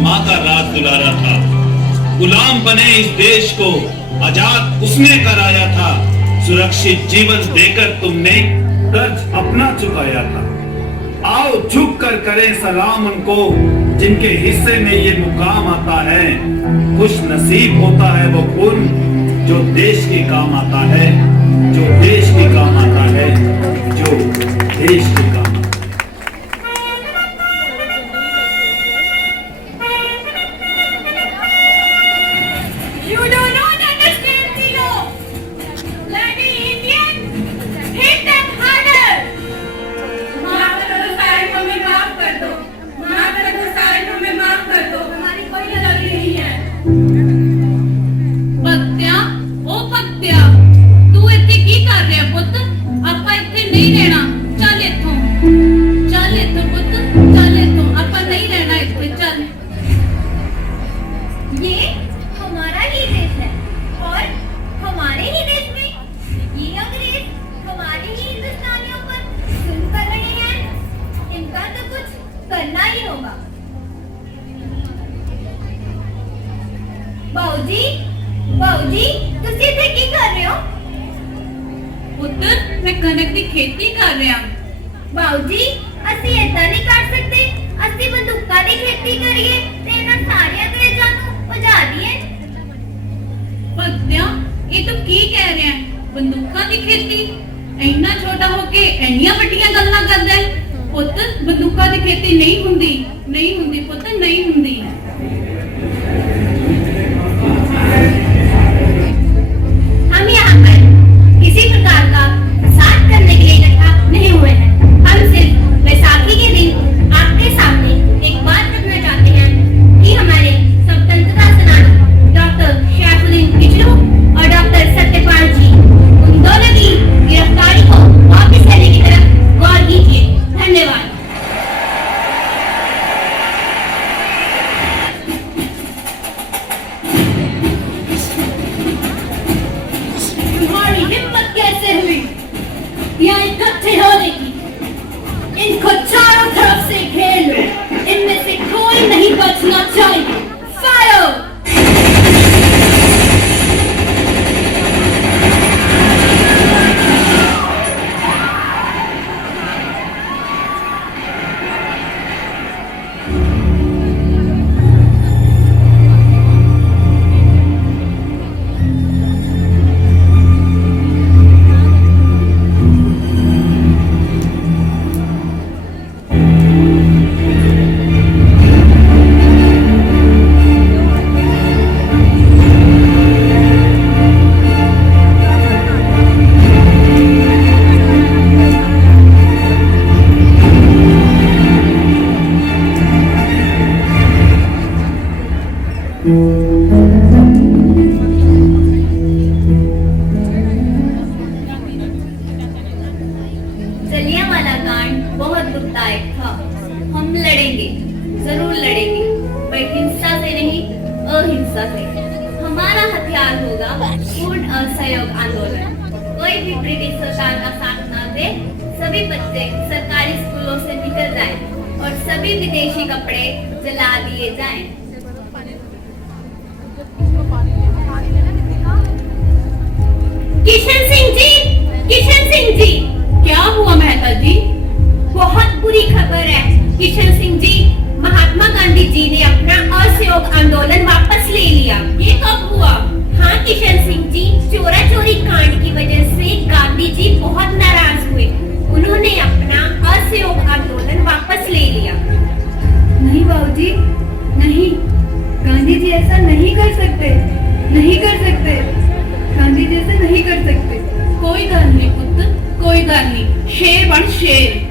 माँ का राज दुलारा था। गुलाम बने इस देश को आजाद उसने कराया था। सुरक्षित जीवन देकर तुमने कर्ज अपना चुकाया था। आओ झुक कर करें सलाम उनको जिनके हिस्से में ये मुकाम आता है। खुश नसीब होता है वो खून जो देश के काम आता है, जो देश के काम आता है, जो देश के काम। बाऊजी, तुसी इत्थे की कर रहे हो? पुत्र, मैं कनक की खेती कर रहा। बाऊजी, ਅਸੀਂ ਇਦਾਂ नहीं कर सकते। ਅਸੀਂ ਬੰਦੂਕਾਂ ਦੀ खेती करिए ते ਇਹਨਾਂ ਸਾਰੇ ਅੰਗਰੇਜ਼ਾਂ ਨੂੰ ਭਜਾ ਦਈਏ। भक्तिया, ये तो की कह रहे हैं? बंदूकों की खेती? इन्ना छोटा होके इन्नियां वड्डियां गल्लां करदा है। पुत्र, बंदूकों की खेती नहीं हुंदी, नहीं हुंदी पुत्र, नहीं हुंदी। हम यहाँ पर किसी प्रकार का साथ करने के लिए इकट्ठा नहीं हुए हैं। हम सिर्फ बैसाखी के दिन आपके सामने एक बात रखना चाहते हैं कि हमारे स्वतंत्रता सेनानी डॉक्टर शैफुद्दीन किचलू और डॉक्टर सत्यपाल जी, उन दोनों की गिरफ्तारी को वापस लेने की तरफ गौर कीजिए। धन्यवाद। यहाँ इकट्ठे होने की? इनको चारों तरफ से घेर लो, इनमें से कोई नहीं बचना चाहिए। फायर! जलियांवाला कांड बहुत दुखदायक था। हम लड़ेंगे, जरूर लड़ेंगे, पर हिंसा से नहीं, अहिंसा से। हमारा हथियार होगा पूर्ण असहयोग आंदोलन। कोई भी ब्रिटिश सरकार का साथ न दे, सभी बच्चे सरकारी स्कूलों से निकल जाएं और सभी विदेशी कपड़े जला दिए जाएं। किशन सिंह जी, किशन सिंह जी, क्या हुआ मेहता जी? बहुत बुरी खबर है किशन सिंह जी। महात्मा गांधी जी ने अपना असहयोग आंदोलन वापस ले लिया। ये कब हुआ? हाँ किशन सिंह जी, चोरा चोरी कांड की वजह से गांधी जी बहुत नाराज हुए। उन्होंने अपना असहयोग आंदोलन वापस ले लिया। नहीं बाबूजी, नहीं, गांधी जी ऐसा नहीं कर सकते, नहीं कर सकते, गांधी जी ऐसा नहीं कर सकते। कोई गल नहीं पुत्र, कोई गल नहीं, शेर बन शेर।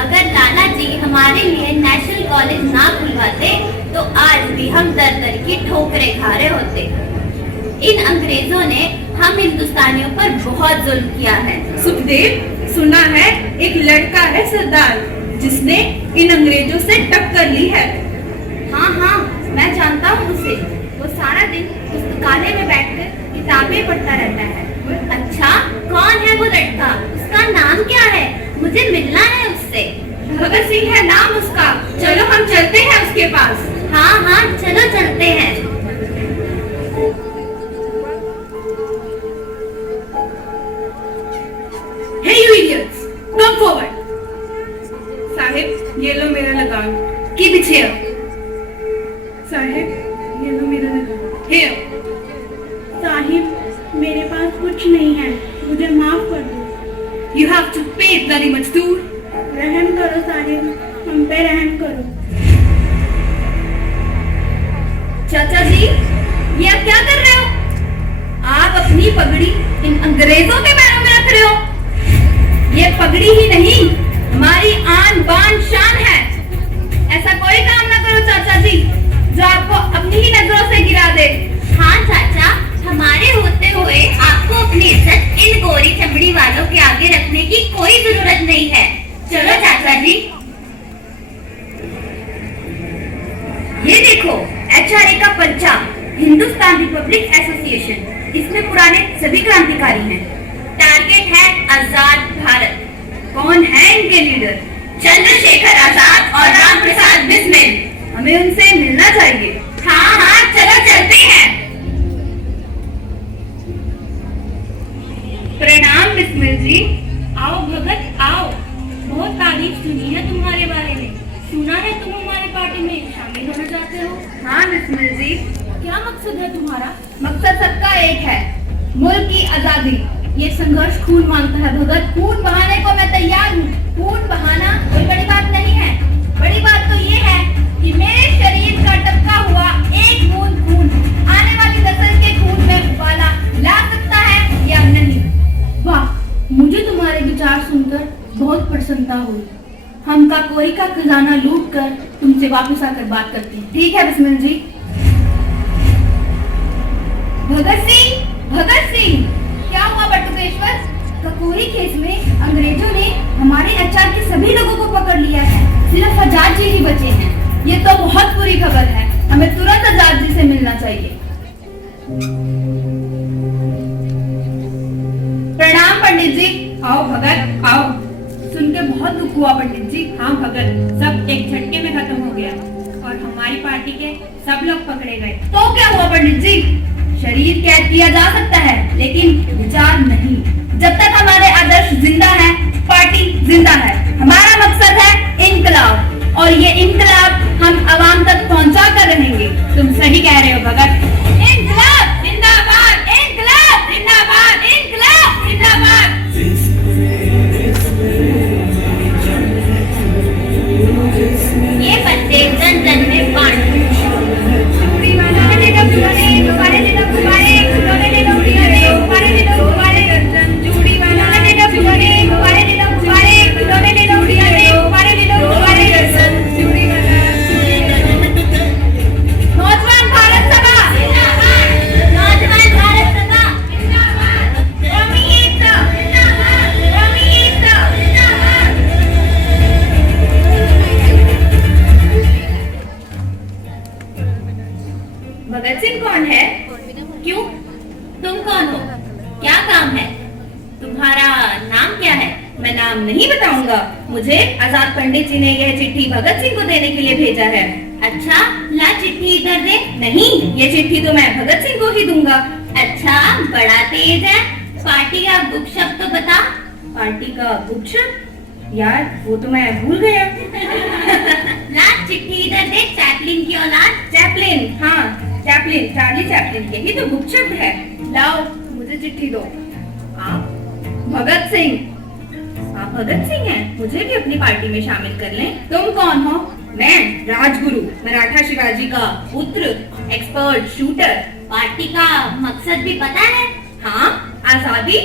अगर लाला जी हमारे लिए नेशनल कॉलेज ना खुलवाते तो आज भी हम दर दर की ठोकरें खा रहे होते। इन अंग्रेजों ने हम हिंदुस्तानियों पर बहुत जुल्म किया है। सुखदेव, सुना है एक लड़का है सरदार जिसने इन अंग्रेजों से टक्कर ली है। हाँ हाँ, मैं जानता हूँ उसे। वो सारा दिन पुस्तकालय में बैठकर किताबें पढ़ता रहता है। अच्छा, कौन है वो लड़का? उसका नाम सकते हैं। Hey you idiots, come forward. Sahib, ये लो मेरा लगाम। Keep it here. साहिब, ये लो मेरा लगाम। Here. साहिब, मेरे पास कुछ नहीं है, मुझे माफ कर दो। You have to pay bloody मजदूर। रहम करो साहिब, हम पे रहम करो। चाचा जी, ये आप क्या कर रहे हो? आप अपनी पगड़ी इन अंग्रेजों के पैरों में रख रहे हो। ये पगड़ी ही नहीं, हमारी आन बान शान है। ऐसा कोई काम ना करो चाचा जी, जो आपको अपनी ही नजरों से गिरा दे। हाँ चाचा, हमारे होते हुए आपको अपनी इज्जत इन गोरी चमड़ी वालों के आगे रखने की कोई जरूरत नहीं है। चलो चाचा जी। ये देखो, HRA का पर्चा, हिंदुस्तान रिपब्लिक एसोसिएशन। इसमें पुराने सभी क्रांतिकारी हैं। टारगेट है आजाद भारत। कौन है इनके लीडर? चंद्रशेखर आजाद और राम प्रसाद बिस्मिल। हमें उनसे मिलना चाहिए। हाँ हाँ, चलो चलते हैं। प्रणाम बिस्मिल जी। आओ भगत आओ, बहुत तारीफ सुनी है तुम्हारे बारे में। सुना है तुम हमारी पार्टी में शामिल होना चाहते हो। हाँ बिस्मिल जी। क्या मकसद है तुम्हारा? मकसद सबका एक है, मुल्क की आजादी। ये संघर्ष खून मांगता है भगत। खून बहाने को मैं तैयार हूँ। खून बहाना कोई बड़ी बात नहीं है। बड़ी बात तो ये है कि मेरे शरीर का टपका हुआ एक बूंद खून आने वाली नस्ल के खून में उबाला ला सकता है या नहीं। वाह, मुझे तुम्हारे विचार सुनकर बहुत प्रसन्नता हुई। हम काकोरी का खजाना लूट कर तुमसे वापस आकर बात करते हैं। ठीक है बिस्मिल जी। भगत सिंह, क्या हुआ बटुकेश्वर? ककोरी केस में अंग्रेजों ने हमारे HR के सभी लोगों को पकड़ लिया है, सिर्फ आजाद जी ही बचे हैं। ये तो बहुत बुरी खबर है, हमें तुरंत आजाद जी से मिलना चाहिए। प्रणाम पंडित जी। आओ भगत आओ। सुन के बहुत दुख हुआ पंडित जी। हाँ भगत, सब एक झटके में खत्म हो गया और हमारी पार्टी के सब लोग पकड़े गए। तो क्या हुआ पंडित जी? शरीर कैद किया जा सकता है, लेकिन विचार नहीं। जब तक हमारे आदर्श जिंदा है, पार्टी जिंदा है। हमारा मकसद है इनकलाब, और ये इनकलाब हम आवाम तक पहुंचा कर रहेंगे। तुम सही कह रहे हो भगत। इनकलाब जिंदाबाद, इनकलाब जिंदाबाद, इनकलाब जिंदाबाद। ये पत्ते जन जन में बांट। भगत सिंह कौन है? क्यों? तुम कौन हो? क्या काम है? तुम्हारा नाम क्या है? मैं नाम नहीं बताऊंगा। मुझे आजाद पंडित जी ने यह चिट्ठी भगत सिंह को देने के लिए भेजा है। अच्छा, ला चिट्ठी इधर दे। नहीं, ये चिट्ठी तो मैं भगत सिंह को ही दूंगा। अच्छा, बड़ा तेज है। पार्टी का गुप्त शब्द तो बता। पार्टी का गुप्त शब्द? यार, वो तो मैं भूल गया। ला चिट्ठी इधर दे। चैपलिन की औलाद। चैपलिन, हाँ चैपलिन, चार्ली चैपलिन, यही तो गुप्त शब्द है। लाओ, मुझे चिट्ठी दो। आप भगत सिंह। आप भगत सिंह हैं? मुझे भी अपनी पार्टी में शामिल कर लें। तुम कौन हो? मैं राजगुरु, मराठा शिवाजी का पुत्र, एक्सपर्ट शूटर। पार्टी का मकसद भी पता है? हाँ, आजादी।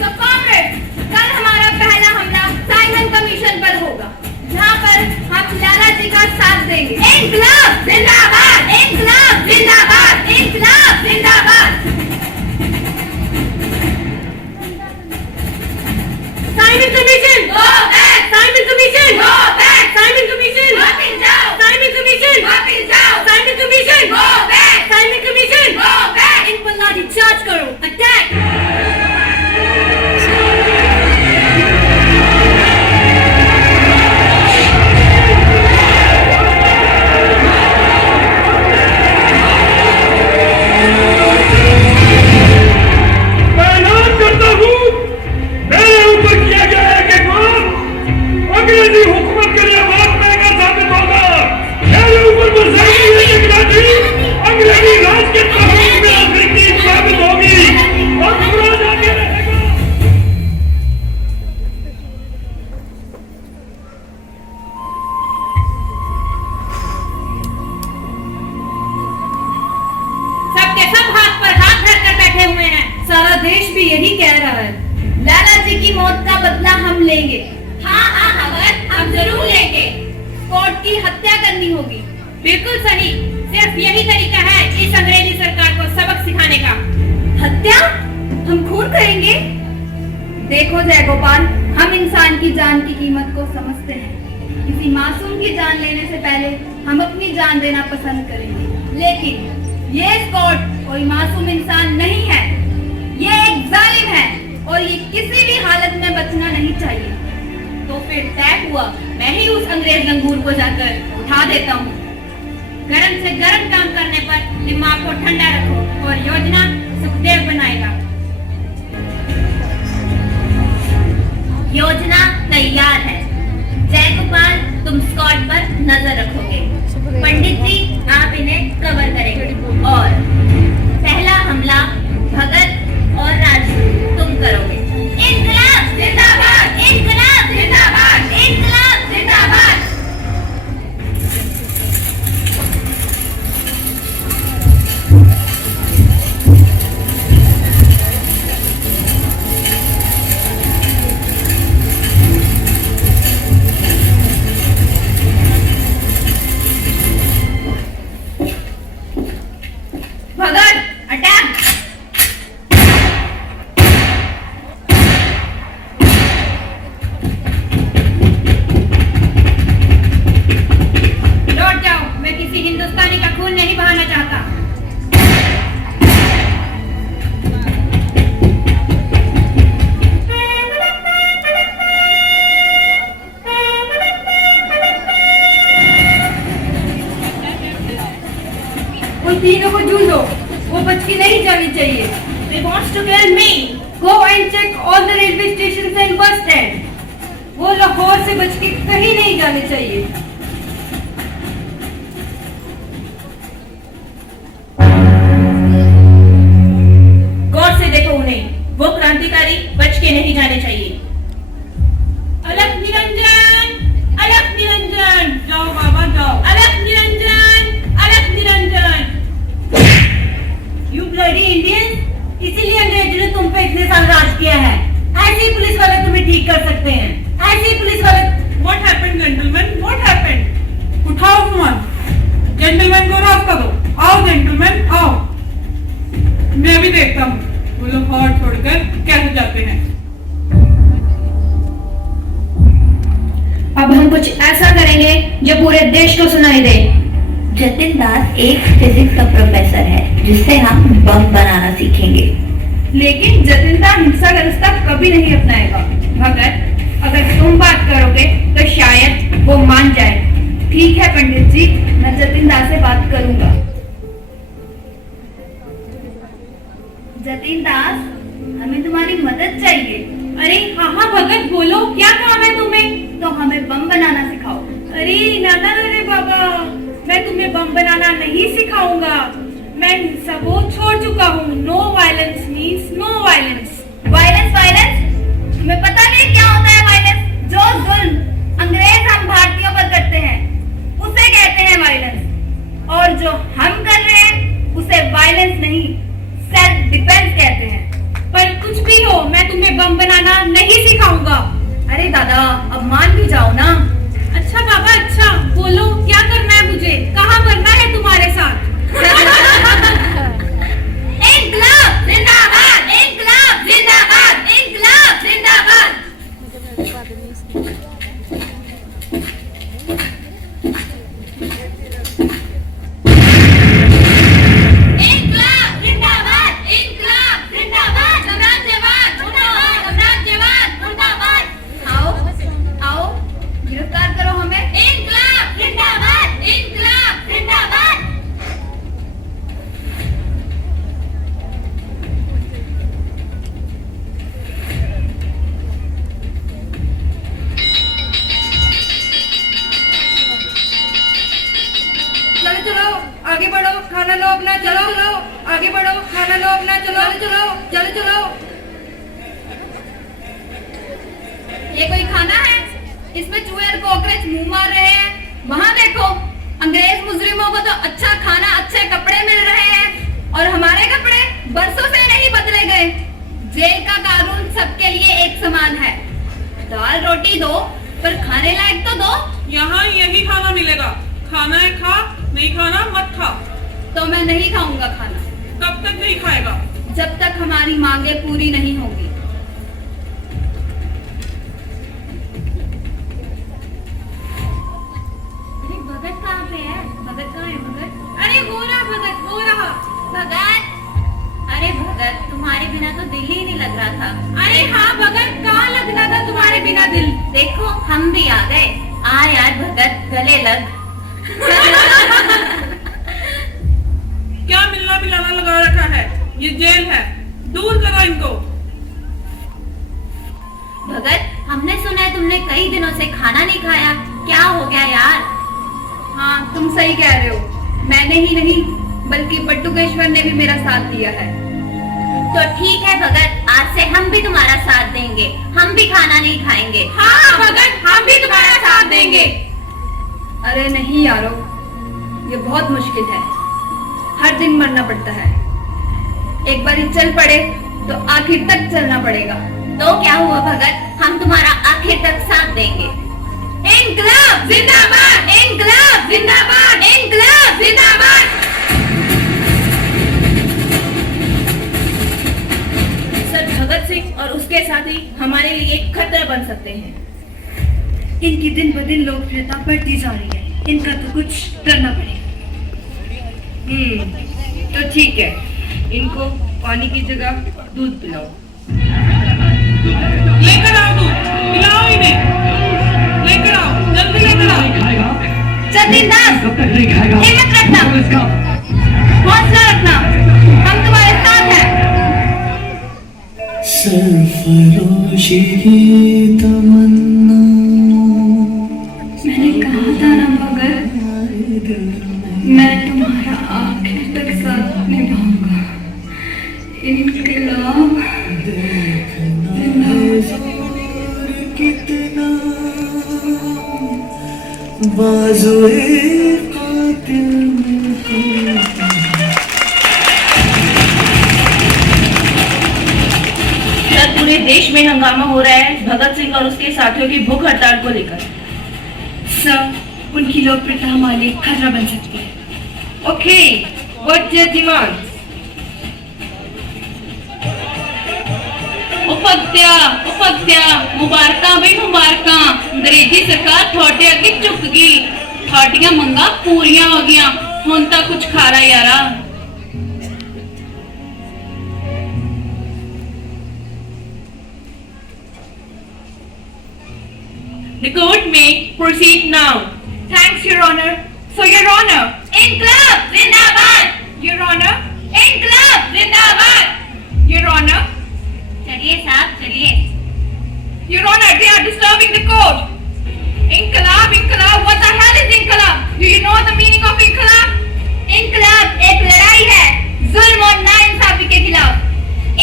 तो कॉमरेड्स, कल हमारा पहला हमला साइमन कमीशन पर होगा, जहाँ पर हम लाला जी का साथ देंगे। इनकलाब जिंदाबाद, इनकलाब जिंदाबाद, इनकलाब जिंदाबाद। Simon commission go back, Simon commission go back, Simon commission वापस जाओ, साइमन कमीशन वापस जाओ, Simon commission go back, Simon commission go back. इन पर लाठी चार्ज करो, अटैक। लेंगे। हाँ हाँ हवस, हम जरूर लेंगे। स्कॉट की हत्या करनी होगी। बिल्कुल सही, सिर्फ यही तरीका है इस अंग्रेजी सरकार को सबक सिखाने का। हत्या? हम खून करेंगे? देखो जय गोपाल, हम इंसान की जान की कीमत को समझते हैं। किसी मासूम की जान लेने से पहले हम अपनी जान देना पसंद करेंगे, लेकिन ये स्कॉट कोई मासूम इंसान नहीं है। ये एक जालिम है और ये किसी भी हालत में बचना नहीं चाहिए। तो फिर तय हुआ, मैं ही उस अंग्रेज लंगूर को जाकर उठा देता हूँ। गरम से गरम काम करने पर दिमाग को ठंडा रखो और योजना सुखदेव बनाएगा। योजना तैयार है। जय गोपाल, तुम स्कॉट पर नजर रखोगे। पंडित जी, आप इन्हें कवर करेंगे और पहला हमला भगत और राजू तुम करोगे। इनकलाब जिंदाबाद! इनकलाब जिंदाबाद! इनकलाब जिंदाबाद! भगत अटैक! लौट जाओ, मैं किसी हिंदुस्तानी का खून नहीं बहाना चाहता। उन तीनों को जूझो, वो बच के नहीं जानी चाहिए। They wants to kill me. Go and check all the railway stations and bus stand. वो लाहौर से बच के कहीं नहीं जाने चाहिए। गौर से देखो उन्हें, वो क्रांतिकारी बच के नहीं जाने चाहिए। अलख निरंजन! अलख निरंजन! जाओ बाबा जाओ। अलख निरंजन! अलख निरंजन! You bloody Indians! इसीलिए अंग्रेजों ने तुम पे इतने साल राज किया है। ऐसे ही पुलिस वाले तुम्हें ठीक कर सकते हैं। ऐसे ही पुलिस वाले। What happened, gentlemen? What happened? उठाओ सामान, जेंटलमैन को रास्ता दो। आओ जेंटलमैन, आओ। मैं भी देखता हूँ वो लोग लाहौर छोड़कर कैसे जाते हैं। अब हम कुछ ऐसा करेंगे जो पूरे देश को सुनाई दे। जतिन दास एक फिजिक्स का प्रोफेसर है जिससे हम बम बनाना सीखेंगे। लेकिन जतिनदा हिंसा का रास्ता कभी नहीं अपनाएगा। भगत, अगर तुम बात करोगे तो शायद वो मान जाए। ठीक है पंडित जी, मैं जतिनदा से बात करूंगा। जतिन दास, हमें तुम्हारी मदद चाहिए। अरे हाँ हाँ भगत, बोलो क्या काम है तुम्हें? तो हमें बम बनाना सिखाओ। अरे नाना रे बाबा, मैं तुम्हें बम बनाना नहीं सिखाऊंगा। मैं हिंसा को छोड़ चुका हूँ। No violence means no violence. Violence? Violence? तुम्हें पता नहीं क्या होता है वायलेंस? जो जुल्म अंग्रेज हम भारतीयों पर करते हैं उसे कहते हैं वायलेंस, और जो हम कर रहे हैं उसे वायलेंस नहीं, सेल्फ डिफेंस कहते हैं। पर कुछ भी हो, मैं तुम्हें बम बनाना नहीं सिखाऊंगा। अरे दादा, अब मान भी जाओ ना। अच्छा बाबा, अच्छा बोलो क्या करना है मुझे? कहाँ करना है तुम्हारे साथ? इनकलाब जिंदाबाद! इनकलाब जिंदाबाद! इनकलाब जिंदाबाद! इनकलाब जिंदाबाद! इनकलाब जिंदाबाद! साम्राज्यवाद मुर्दाबाद! साम्राज्यवाद मुर्दाबाद! आओ, आओ, गिरफ्तार करो हमें। इनकलाब जिंदाबाद! इनकलाब जिंदाबाद! चलो चलो, आगे बढ़ो, खाना लो अपना। चलो चलो, आगे बढ़ो, खाना लो अपना। चलो चलो, चलो चलो। ये कोई खाना है? इसमें चूहे और कॉकरोच मुंह मार रहे हैं। वहाँ देखो, अंग्रेज मुजरिमों को तो अच्छा खाना, अच्छे कपड़े मिल रहे हैं और हमारे कपड़े बरसों से नहीं बदले गए। जेल का कानून सबके लिए एक समान है। दाल रोटी दो, पर खाने लायक तो दो। यहाँ यही खाना मिलेगा, खाना है खा, नहीं खाना मत खा। तो मैं नहीं खाऊंगा खाना। कब तक नहीं खाएगा? जब तक हमारी मांगे पूरी नहीं होगी। अरे भगत कहाँ पे है? भगत कहाँ है भगत? अरे वो रहा भगत, वो रहा। भगत, अरे भगत तुम्हारे बिना तो दिल ही नहीं लग रहा था। अरे हाँ भगत, कहाँ लगना था तुम्हारे बिना दिल? देखो हम भी आ गए। आ यार भगत, गले लग। क्या मिलना मिलाना लगा रखा है? ये जेल है, दूर करो इनको। भगत, हमने सुना है तुमने कई दिनों से खाना नहीं खाया, क्या हो गया यार? हाँ, तुम सही कह रहे हो। मैंने ही नहीं बल्कि बटुकेश्वर ने भी मेरा साथ दिया है। तो ठीक है भगत, आज से हम भी तुम्हारा साथ देंगे, हम भी खाना नहीं खाएंगे। हाँ भगत, हम भी तुम्हारा साथ देंगे। अरे नहीं यारो, ये बहुत मुश्किल है। हर दिन मरना पड़ता है। एक बार चल पड़े तो आखिर तक चलना पड़ेगा। तो क्या हुआ भगत, हम तुम्हारा आखिर तक साथ देंगे। इनकलाब जिंदाबाद, इनकलाब जिंदाबाद, इनकलाब जिंदाबाद। सर भगत सिंह और उसके साथी हमारे लिए एक खतरा बन सकते हैं। इनकी दिन ब दिन लोकप्रियता बढ़ती जा रही है, इनका तो कुछ करना पड़ेगा। तो ठीक है, इनको पानी की जगह दूध पिलाओ। लेकर आओ दूध, पिलाओ इन्हें, लेकर आओ, जल्दी लेकर आओ। जतीनदास, हिम्मत रखना, हौसला रखना, हम तुम्हारे साथ हैं। सरफरोशी की तमन्ना, मैंने कहा था ना भगत, मैं तुम्हारा आखिर तक साथ निभाऊंगा। इनकलाब कितना बाजुए कातिल में सर पूरे देश में हंगामा हो रहा है भगत सिंह और उसके साथियों की भूख हड़ताल को लेकर। सर, उनकी लोकप्रियता हमारे लिए खतरा बन सकती है। Okay, what's your demand? उपत्या मुबारका बई मुबारका, अंग्रेजी सरकार थोड़े अगे झुक गई, थोड़ियां मंगा पूरियां हो गया, हुण तां कुछ खारा यारा। The court may proceed now. Thanks, Your Honor. So, Your Honor, इनकलाब जिंदाबाद! Your Honor, इनकलाब जिंदाबाद! Your Honor, चलिए साहब चलिए। Your Honor, they are disturbing the court. Inqilab, Inqilab, what the hell is Inqilab? Do you know the meaning of Inqilab? इनकलाब एक लड़ाई है जुल्म और नाइंसाफी के खिलाफ।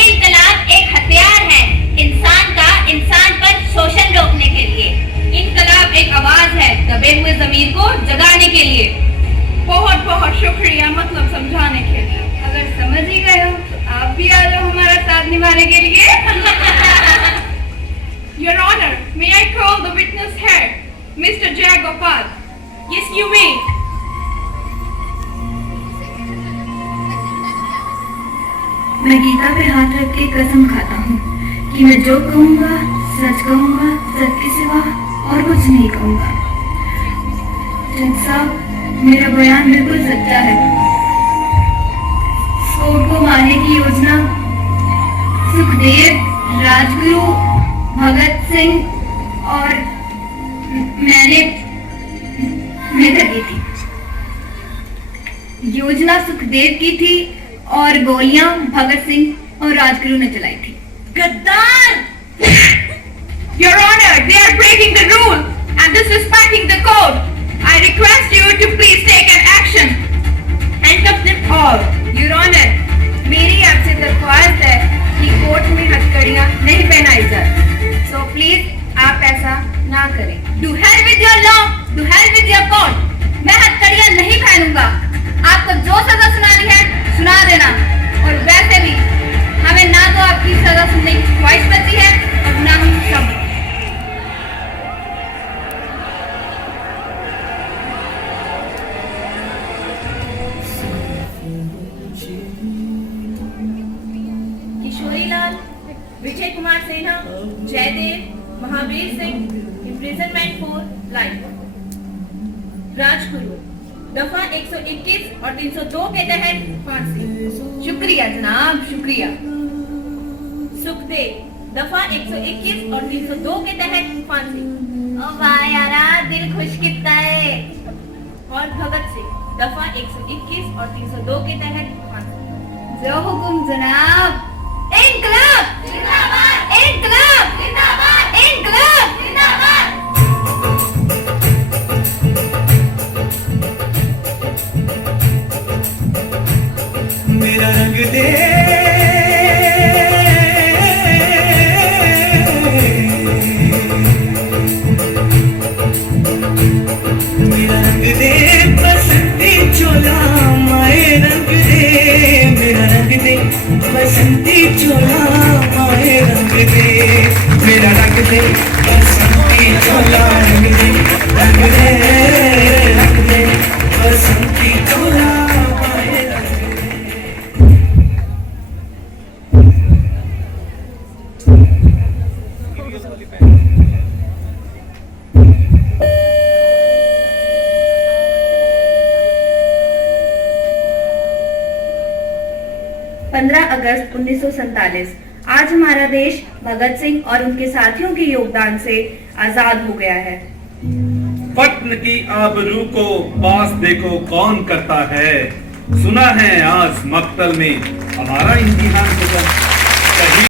इनकलाब एक हथियार है इंसान का इंसान पर शोषण रोकने के लिए। इनकलाब एक आवाज है दबे हुए जमीर को जगाने के लिए। बहुत बहुत शुक्रिया मतलब समझाने के लिए। अगर समझ ही गए हो तो आप भी आ जाओ हमारा साथ निभाने के लिए। Your Honor, may I call the witness here, Mr. Jay Gopal? Yes, you may. मैं गीता पे हाथ रख के कसम खाता हूँ कि मैं जो कहूँगा सच कहूँगा, सच के सिवा और कुछ नहीं कहूँगा। जज साहब, मेरा बयान बिल्कुल सच्चा है। कोर्ट को मारने की योजना सुखदेव, राजगुरु, भगत सिंह और मैंने मिलकर की थी। योजना सुखदेव की थी और गोलियां भगत सिंह और राजगुरु ने चलाई थी। गद्दार! Your Honor, they are breaking the rule and disrespecting the code. I request you to please take an action. Handcuff them all. Your Honor, मेरी आपसे दरख्वास्त है कि कोर्ट में हथकड़ियां नहीं पहनाई जाए। So please आप ऐसा ना करें। Do hell with your law, do hell with your court. मैं हथकड़ियां नहीं पहनूंगा। आपको जो सजा सुनानी है सुना देना। और वैसे भी हमें ना तो आपकी सजा सुनने की ख्वाहिश बची है और ना हम सब। Sukhdev Mahavir Singh imprisonment for life. Rajguru दफा 121 और 302 के तहत फांसी। शुक्रिया जनाब, शुक्रिया। सुखदेव दफा 121 और 302 के तहत फांसी। ओ वाह यारा, दिल खुश कितना है। और भगत सिंह दफा 121 और 302 के तहत फांसी। जो हुकुम जनाब। इनकलाब जिंदाबाद, इनकलाब जिंदाबाद, इनकलाब जिंदाबाद। मेरा रंग दे मेरा रंग दे बसंती चोला, माए रंग दे मेरा रंग दे बसंती चोला, माए रंग दे मेरा रंग दे बसंती चोला, रंग दे रंग दे रंग दे बसंती चोला, माए रंग दे। अगस्त 1947 आज हमारा देश भगत सिंह और उनके साथियों के योगदान से आजाद हो गया है। वतन की आबरू को पास देखो कौन करता है, सुना है आज मक्तल में हमारा इम्तिहान होगा।